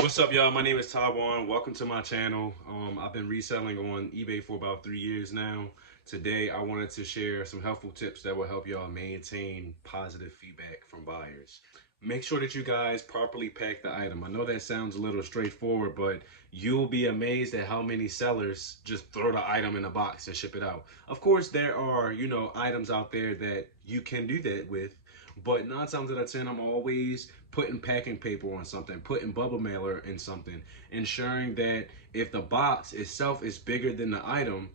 What's up, y'all? My name is Taiwan. Welcome to my channel. I've been reselling on eBay for about 3 years now. Today, I wanted to share some helpful tips that will help y'all maintain positive feedback from buyers. Make sure that you guys properly pack the item. I know that sounds a little straightforward, but you'll be amazed at how many sellers just throw the item in a box and ship it out. Of course, there are, items out there that you can do that with, but 9 times out of 10, I'm always putting packing paper on something, putting bubble mailer in something, ensuring that if the box itself is bigger than the item,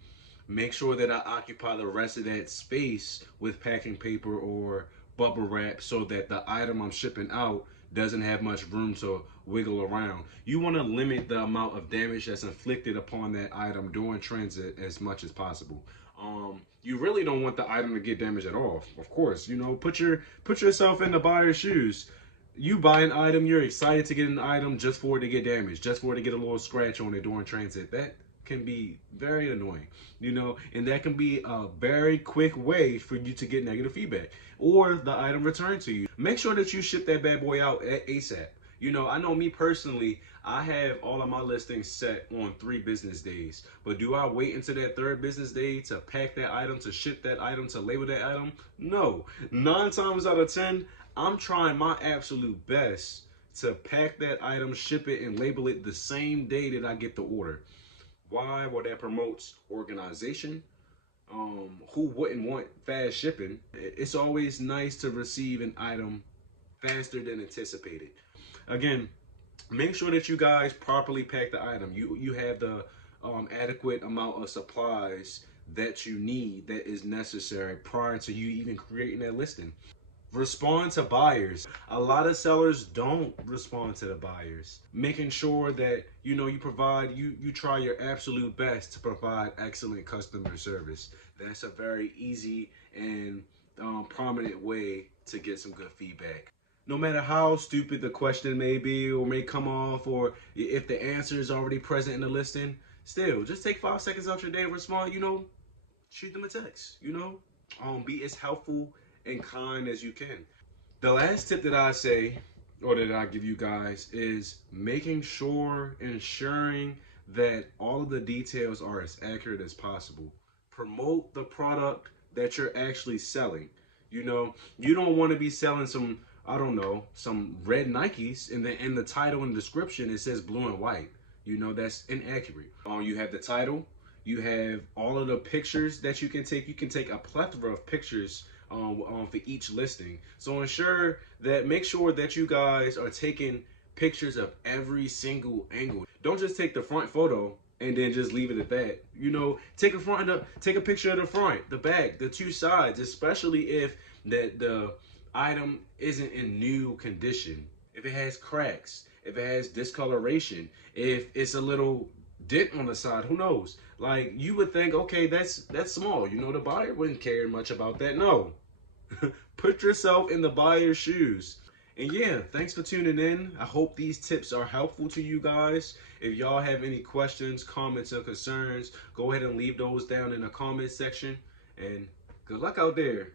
make sure that I occupy the rest of that space with packing paper or bubble wrap so that the item I'm shipping out doesn't have much room to wiggle around. You want to limit the amount of damage that's inflicted upon that item during transit as much as possible. You really don't want the item to get damaged at all. Of course, put yourself in the buyer's shoes. You buy an item, you're excited to get an item just for it to get damaged, just for it to get a little scratch on it during transit. That can be very annoying, and that can be a very quick way for you to get negative feedback or the item returned to you. Make sure that you ship that bad boy out at ASAP. I know me personally, I have all of my listings set on 3 business days. But do I wait until that 3rd business day to pack that item, to ship that item, to label that item? No. 9 times out of 10, I'm trying my absolute best to pack that item, ship it, and label it the same day that I get the order. Why? Well, that promotes organization. Who wouldn't want fast shipping? It's always nice to receive an item faster than anticipated. Again, make sure that you guys properly pack the item. You have the adequate amount of supplies that you need, that is necessary prior to you even creating that listing. Respond to buyers. A lot of sellers don't respond to the buyers. Making sure that you try your absolute best to provide excellent customer service. That's a very easy and prominent way to get some good feedback. No matter how stupid the question may be or may come off, or if the answer is already present in the listing, still just take 5 seconds out your day and respond. Shoot them a text. Be as helpful and kind as you can. The last tip that I say, or that I give you guys, is making sure, ensuring that all of the details are as accurate as possible. Promote the product that you're actually selling. You don't want to be selling some, I don't know, some red Nikes, and then in the title and description it says blue and white. That's inaccurate. You have the title, you have all of the pictures that you can take. You can take a plethora of pictures for each listing. So make sure that you guys are taking pictures of every single angle. Don't just take the front photo and then just leave it at that. Take a picture of the front, the back, the 2 sides, especially if the item isn't in new condition. If it has cracks, if it has discoloration, if it's a little dent on the side, who knows? Like, you would think, okay, that's small. The buyer wouldn't care much about that. No. Put yourself in the buyer's shoes. And yeah, thanks for tuning in. I hope these tips are helpful to you guys. If y'all have any questions, comments, or concerns, go ahead and leave those down in the comment section. And good luck out there.